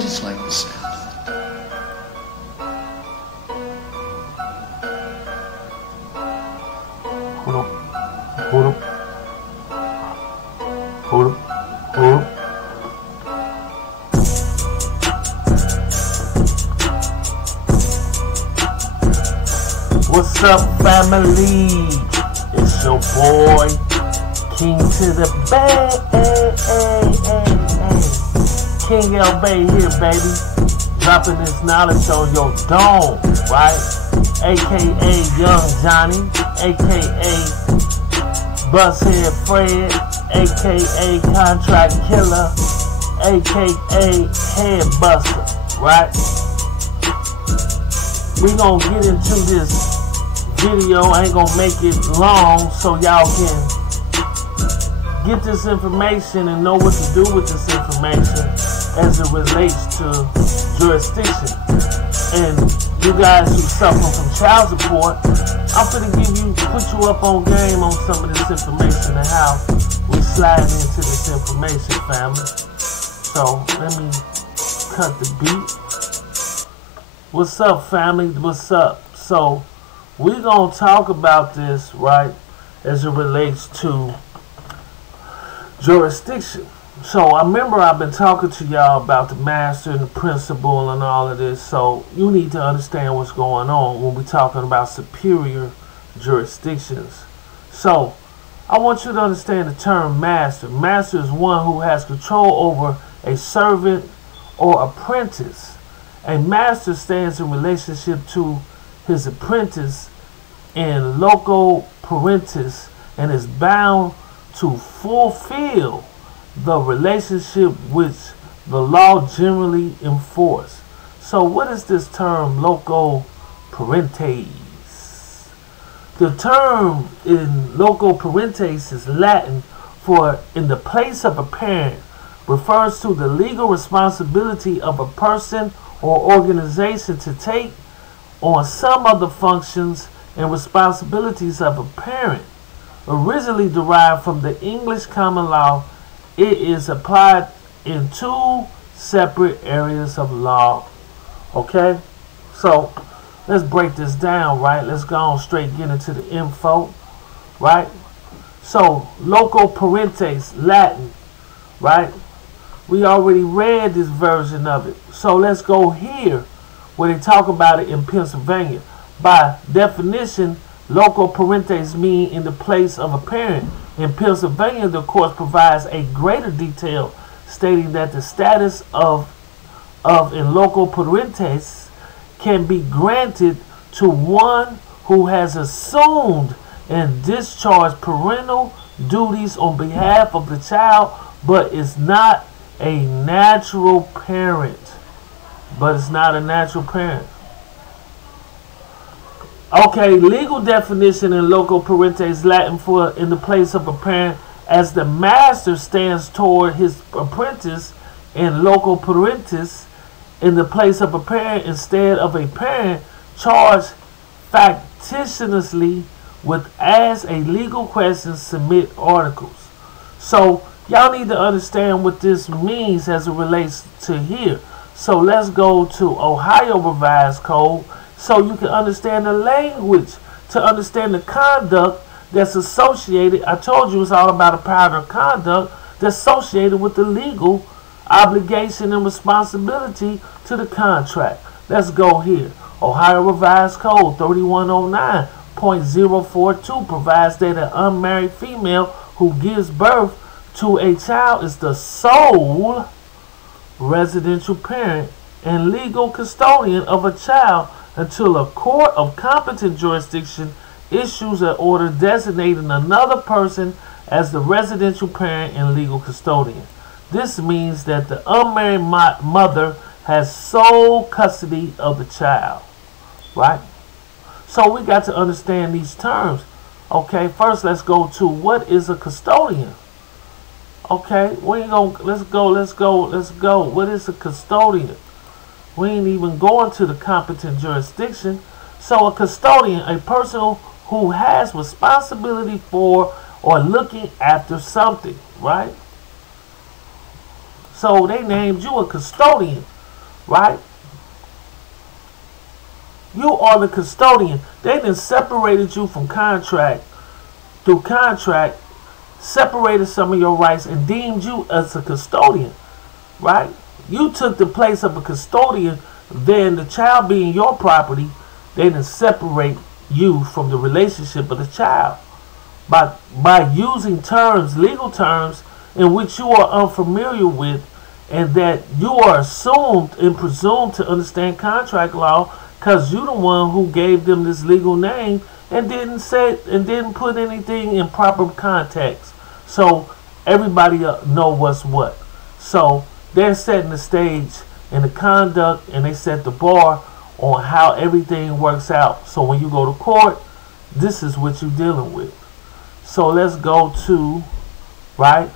just like the sound. Hold up. Hold up. Hold up. Hold up. What's up, family? It's your boy, King to the Bay. Keng El Bey here, baby. Dropping this knowledge on your dome, right? AKA Young Johnny, AKA Bushead Fred, AKA Contract Killer, AKA Head Buster, right? We gonna get into this video. I ain't gonna make it long so y'all can get this information and know what to do with this information as it relates to jurisdiction. And you guys who suffer from child support, I'm gonna put you up on game on some of this information and how we slide into this information, family. So let me cut the beat. What's up, family? What's up? So we're gonna talk about this, right, as it relates to jurisdiction. So I remember I've been talking to y'all about the master and the principal and all of this. So you need to understand what's going on when we're talking about superior jurisdictions. So I want you to understand the term master. Master is one who has control over a servant or apprentice. A master stands in relationship to his apprentice in loco parentis and is bound to fulfill the relationship which the law generally enforces. So what is this term loco parentis? The term in loco parentis is Latin for in the place of a parent, refers to the legal responsibility of a person or organization to take on some of the functions and responsibilities of a parent. Originally derived from the English common law, it is applied in two separate areas of law. Okay? So, let's break this down, right? Let's go on straight get into the info, right? So, loco parentis, Latin, right? We already read this version of it. So, let's go here where they talk about it in Pennsylvania. By definition, loco parentis mean in the place of a parent. In Pennsylvania, the court provides a greater detail stating that the status of in loco parentis can be granted to one who has assumed and discharged parental duties on behalf of the child, but is not a natural parent. Okay, legal definition in loco parentis, Latin for in the place of a parent, as the master stands toward his apprentice, in loco parentis, in the place of a parent instead of a parent, charged factitiously with as a legal question submit articles. So y'all need to understand what this means as it relates to here. So let's go to Ohio Revised Code so you can understand the language, to understand the conduct that's associated. I told you it's all about a pattern of conduct that's associated with the legal obligation and responsibility to the contract. Let's go here. Ohio Revised Code 3109.042 provides that an unmarried female who gives birth to a child is the sole residential parent and legal custodian of a child until a court of competent jurisdiction issues an order designating another person as the residential parent and legal custodian. This means that the unmarried mother has sole custody of the child, right? So we got to understand these terms. Okay, first let's go to what is a custodian. Okay, let's go. What is a custodian? We ain't even going to the competent jurisdiction. So a custodian, a person who has responsibility for or looking after something, right? So they named you a custodian. right? You are the custodian. They then separated you from contract, through contract, separated some of your rights and deemed you as a custodian, right? You took the place of a custodian, then the child being your property, they then separate you from the relationship of the child by using terms, legal terms, in which you are unfamiliar with, and that you are assumed and presumed to understand contract law because you're the one who gave them this legal name and didn't put anything in proper context, so everybody know what's what. So they're setting the stage and the conduct, and they set the bar on how everything works out. So when you go to court, this is what you're dealing with. So let's go to, right?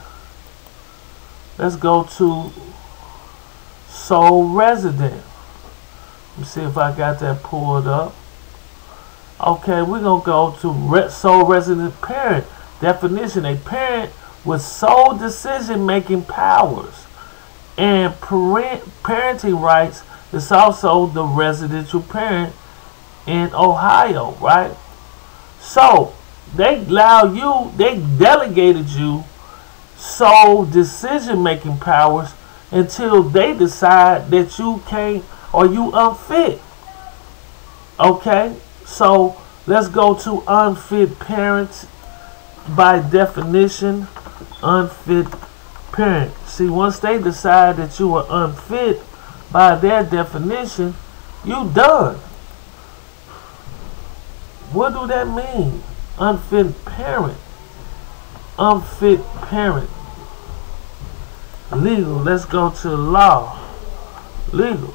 Let's go to sole resident. Let me see if I got that pulled up. Okay, we're going to go to sole resident parent. Definition: a parent with sole decision-making powers and parenting rights is also the residential parent in Ohio, right? So they delegated you sole decision-making powers until they decide that you can't or you unfit. Okay, so let's go to unfit parents. By definition, unfit parent. See, once they decide that you are unfit, by their definition, you done. What do that mean? Unfit parent. Unfit parent. Legal. Let's go to law. Legal.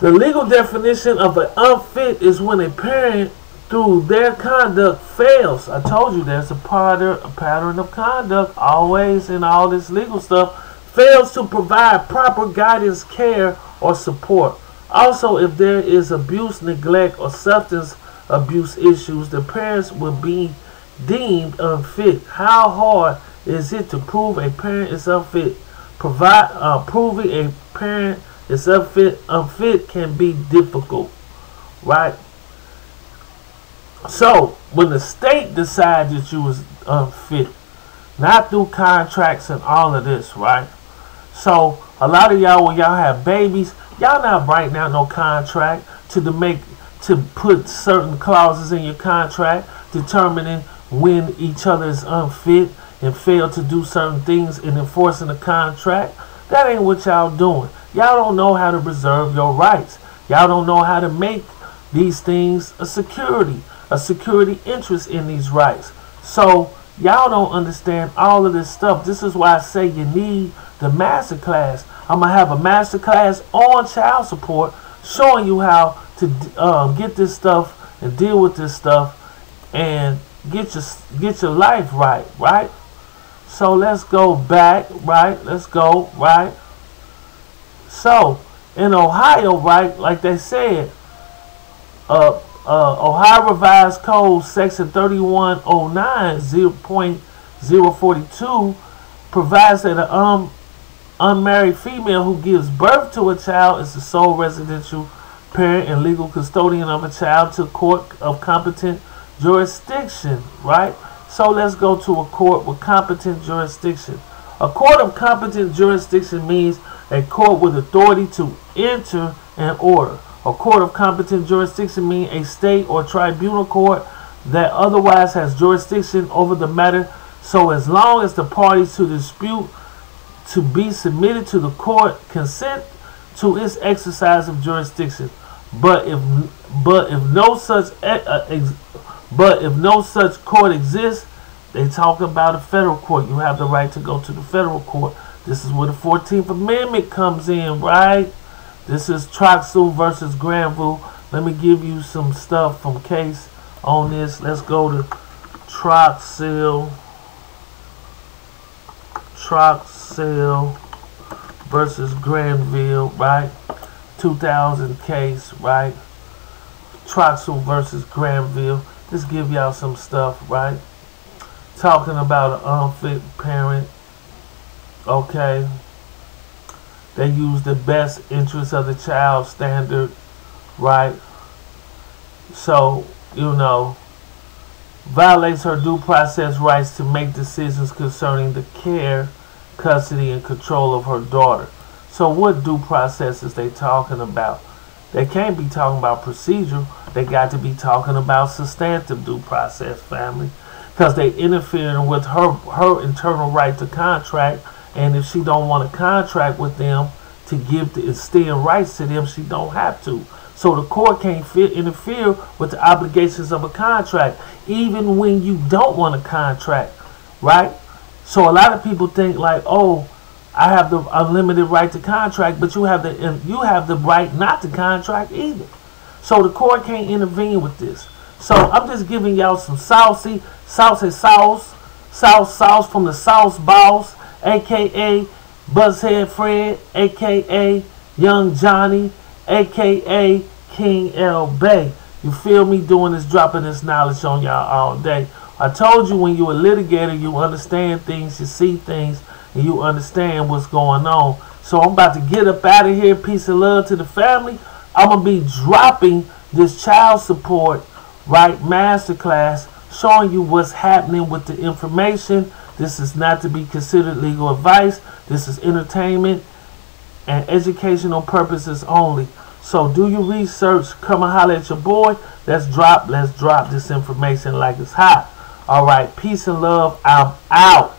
The legal definition of an unfit is when a parent, through their conduct, fails. I told you there's a pattern of conduct always in all this legal stuff. Fails to provide proper guidance, care, or support. Also, if there is abuse, neglect, or substance abuse issues, the parents will be deemed unfit. How hard is it to prove a parent is unfit? Proving a parent is unfit can be difficult, right? So when the state decides that you was unfit, not through contracts and all of this, right? So a lot of y'all, when y'all have babies, y'all not writing out no contract to put certain clauses in your contract determining when each other is unfit and fail to do certain things in enforcing the contract. That ain't what y'all doing. Y'all don't know how to reserve your rights. Y'all don't know how to make these things a security interest in these rights. So y'all don't understand all of this stuff. This is why I say you need the master class. I'm gonna have a master class on child support showing you how to get this stuff and deal with this stuff and get your life right? So let's go back, right? Let's go, right? So in Ohio, right, like they said, Ohio Revised Code Section 3109 0.042 provides that an unmarried female who gives birth to a child is the sole residential parent and legal custodian of a child to a court of competent jurisdiction, right? So let's go to a court with competent jurisdiction. A court of competent jurisdiction means a court with authority to enter an order. A court of competent jurisdiction means a state or tribunal court that otherwise has jurisdiction over the matter, so as long as the parties to dispute to be submitted to the court consent to its exercise of jurisdiction. But if no such court exists, they talk about a federal court. You have the right to go to the federal court. This is where the 14th Amendment comes in, right? This is Troxel versus Granville. Let me give you some stuff from case on this. Let's go to Troxel versus Granville, right? 2000 case, right? Troxel versus Granville. Just give y'all some stuff, right? Talking about an unfit parent. Okay, they use the best interest of the child standard, right? So, violates her due process rights to make decisions concerning the care, custody, and control of her daughter. So what due process is they talking about? They can't be talking about procedural. They got to be talking about substantive due process, family. Because they interfering with her internal right to contract. And if she don't want to contract with them to give the instill rights to them, she don't have to. So the court can't interfere with the obligations of a contract, even when you don't want to contract, right? So a lot of people think like, oh, I have the unlimited right to contract, but you have the right not to contract either. So the court can't intervene with this. So I'm just giving y'all some sauce from the sauce boss, aka Buzzhead Fred, aka Young Johnny, aka Keng El Bey. You feel me? Doing this, dropping this knowledge on y'all all day. I told you when you're a litigator, you understand things, you see things, and you understand what's going on. So I'm about to get up out of here. Peace and love to the family. I'm going to be dropping this child support, right, masterclass, showing you what's happening with the information. This is not to be considered legal advice. This is entertainment and educational purposes only. So do your research. Come and holler at your boy. Let's drop this information like it's hot. All right. Peace and love. I'm out.